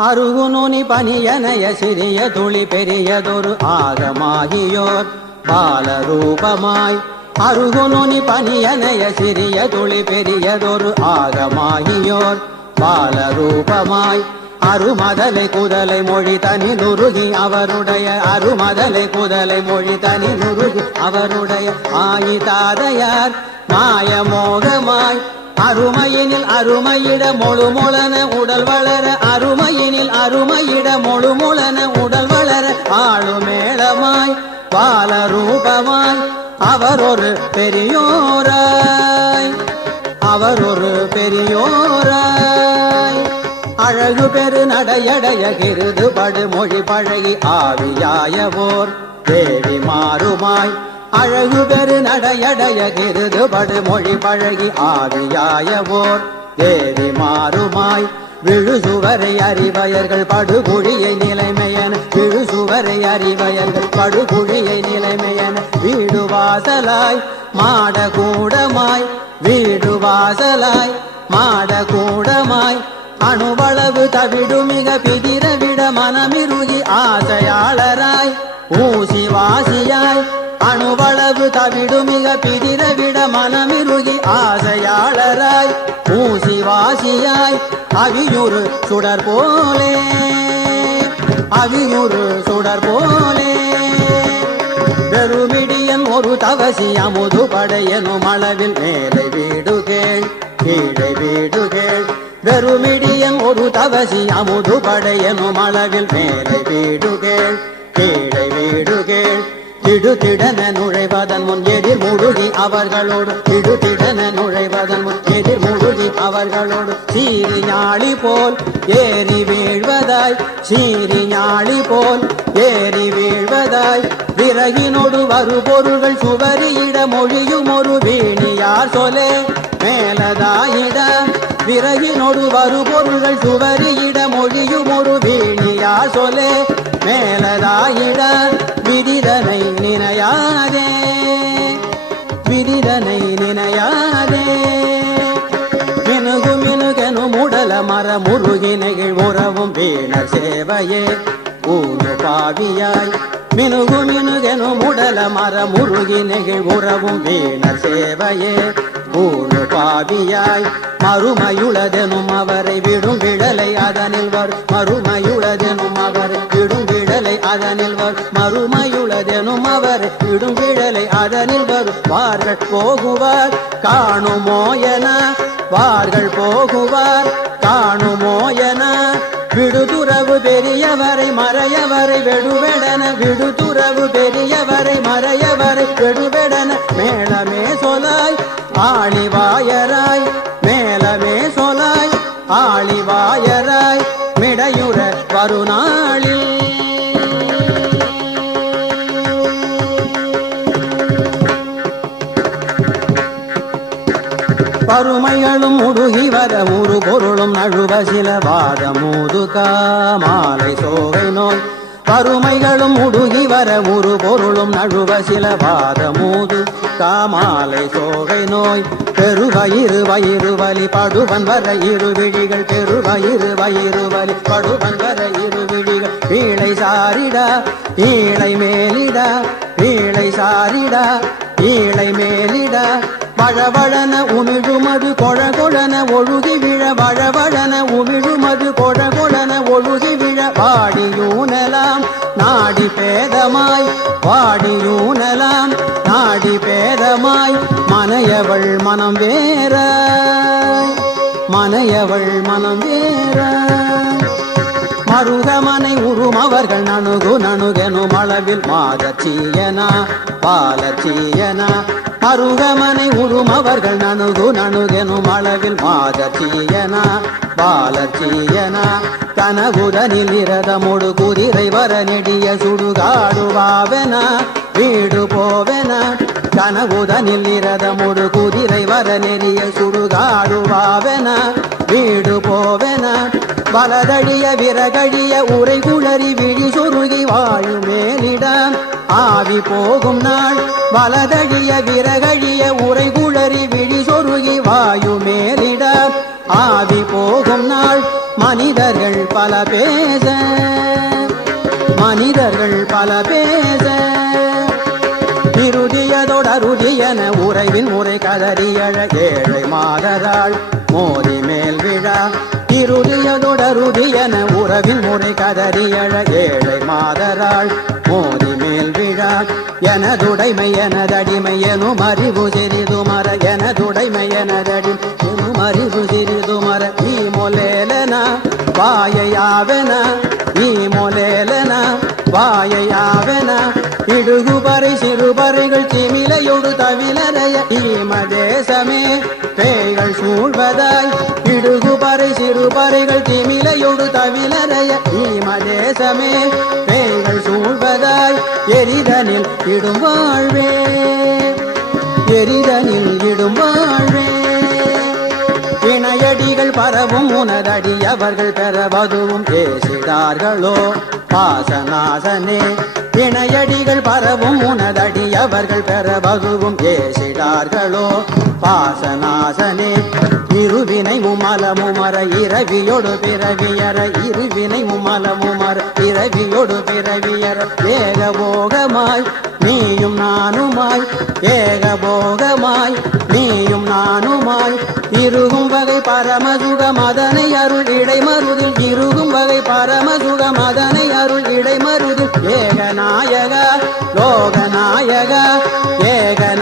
அருகுநுனி பனியனைய சிறிய துளி பெரியதொரு ஆகமாகியோர். பாலரூபமாய் அருகுநுனி பனியனைய சிறிய துளி பெரியதொரு ஆகமாகியோர். பாலரூபமாய் அருமதலை குதலை மொழி தனி நுருகி அவருடைய அருமதலை குதலை மொழி தனி நுருகி அவருடைய ஆயிதாதையார் மாயமோகமாய் அருமையினில் அருமையிட மொழு மொழன உடல் வளர. அருமையினில் அருமையிட மொழு மொழன உடல் வளர. ஆளுமேளமாய் பால ரூபமாய் அவர் ஒரு பெரியோராய். அவர் ஒரு பெரியோராய். அழகு பெரு நடையடைய கிருது படுமொழி பழகி ஆவியாயவோர். தேவி மாறுமாய் அழகு பெரு நடையடைய கிருதுபடு மொழி பழகி ஆவியாயவோர். தேவி மாறுமாய் விழுசுவரை அறிவயர்கள் படுகுழியை நிலைமையன விழுசுவரை அறிவயர்கள் படுகுழியை நிலைமையன வீடு வாசலாய் மாட கூடமாய் வீடு வாசலாய் மாட கூடமாய் அணுவளவு தவிடு மிக பிதிரவிட மனமிருகி ஆசையாளராய் ஊசி விடுமிக தவிடு விட மனமிருகி ஆசையாளராய் பூசி வாசியாய் அவியுறு சுடர் போலே அவியுறு சுடர் போலே. பெருமிடியன் ஒரு தவசி அமுது படையனும் அளவில் மேலே வீடு கேள் கீழே வீடு கேள் வெறுமிடியன் ஒரு தவசி அமுது படையனும் அளவில் மேலே வீடு கேள் கீழே வீடு கேள் திடுதிடன நுழைவதன் முன் எதிர் முழுகி அவர்களோடு. திடுதிடன நுழைவதன் முன் எதிர் முழுகி அவர்களோடு. சீரியாழி போல் ஏறி வீழ்வதாய் சீரியாழி போல் ஏறி வீழ்வதாய். விறகினோடு வரு பொருள்கள் சுவரியிட மொழியும் ஒரு வீணியார் சொலே. மேலதாயிட விறகினோடு வரு பொருள்கள் சுவரியிட மொழியும் ஒரு வீணியார் சொலே. மேலதாயிட விதிதனை நினையாதே. விதிதனை நினையாதே. மினுகு மினுகனு முடல மர முருகினைகள் உறவும் வீணர் சேவையே. ஊனு பாவியாய் மினுகு மினுகனு முடல மர முருகினைகள் உறவும் வீணர் சேவையே. ஊனு பாவியாய் மறுமையுளதெனும் அவரை விடும் விடலை அதனில் வர் மறுமையுளதெனும் அவர் விடும் விடலை அதனில் வர் மறுமையுளதெனும் அவர் விடும் விடலை அதனில் வருவார்கள் போகுவார் காணுமோ என வார்கள் போகுவார் காணுமோ என விடுதுறவு பெரியவரை மறையவரை வெடுவெடன விடுதுறவு பெரியவரை மிடையுற வருநாளில் பருமைகளும் முடுகி வர ஒரு பொருளும் நழுவ சில வாத மூதுகா மாலை சோகை நோய். பருமைகளும் முடுகி வர ஒரு பொருளும் நழுவ சில வாதமூது காமாலை சோகை நோய். பெருவயிறு வயிறு வலி படுவன் வர இரு விழிகள் பெருவயிறு வயிறு வலி படுவன் வர சாரிடா ஈழை மேலிடா ஈழை சாரிடா ஈழை மேலிடா. வழவழன உமிழுமது கொழகொழன ஒழுகி விழ வழவழன உமிழுமது கொழகொழன ஒழுகி விழ. வாடியூனலாம் நாடி பேதமாய் வாடியூனலாம் நாடி பேதமாய். மனையவள் மனம் வேற மனையவள் மனம் வேற. மருதமனை உறும் அவர்கள் நணுகு நணுகெனும் அளவில் மாதச்சீயனா பாலச்சீயனா மருதமனை உறும் அவர்கள் நணுகு நணுகெனும் அளவில் மாதச்சீயனா பாலச்சீயனா கனகுதனில் இரதமொடு குதிரை வர நெடிய சுடுகாடுவாவென வீடு போவென. கனகுதனில் இரதமொடு குதிரை வர நெறிய சுடுகாடுவாவென வீடு போவென வலதழிய விறகழிய உரை குளறி விழி சொருகி வாழும் மேலிடம். ஆவி போகும் நாள். வலதழிய விறகழிய உரை குளறி விழி சொருகி வாயு மேலிடம். ஆவி போகும் நாள். மனிதர்கள் பல பேச. மனிதர்கள் பல பேச. இறுதியதொடருதியன உறைவின் முறை கதறியழ ஏழை மாதராள். மோதி மேல் விழா இறுதியதொடருதியன உறவின் முறை கதறியழ ஏழை மாதராள். மோதி மேல் விழா. எனதுடைமை எனதடிமை எனும் அறிவு சிறிதுமர எனதுடைமை எனதடி எனும் அறிவு சிறிதுமர ஈ மொலேலன வாயையாவன ஈ மொலேலனா? வாயையாவன இடுகுபறை சிறுபறைகள் திமிலையொடு தவிலறைய ஈமதேசமே பேய்கள் சூழ்வதாய் இடுகுபறை சிறுபறைகள் திமிலையொடு தவிலறைய ஈமதேசமே பேய்கள் சூழ்வதாய் எரிதனில் இடும் வாழ்வே. எரிதனில் இடும் வாழ்வே. இணையடிகள் பரவும் உனதடி அவர்கள் பெறவதுவும் பேசினார்களோ? பாசநாசனே இணையடிகள் பரவும் உனதடி அவர்கள் பெற பகுவும் ஏசிடார்களோ. பாசநாசனே இருவினை முமலமுமர இரவியொடு பிறவியர இருவினை முமலமுமர இரவியொடு பிறவியர வேகபோகமாய் நீயும் நானுமாய் ஏகபோகமாய். நீயும் நானுமாய் இருகும் வகை பரமசுகம் அதனை அருள். இடைமருதில் இருகும் வகை பரமசுகம் அதனை அருள். இடைமருதில் ஏகநாயக லோகநாயக ஏகநாயக.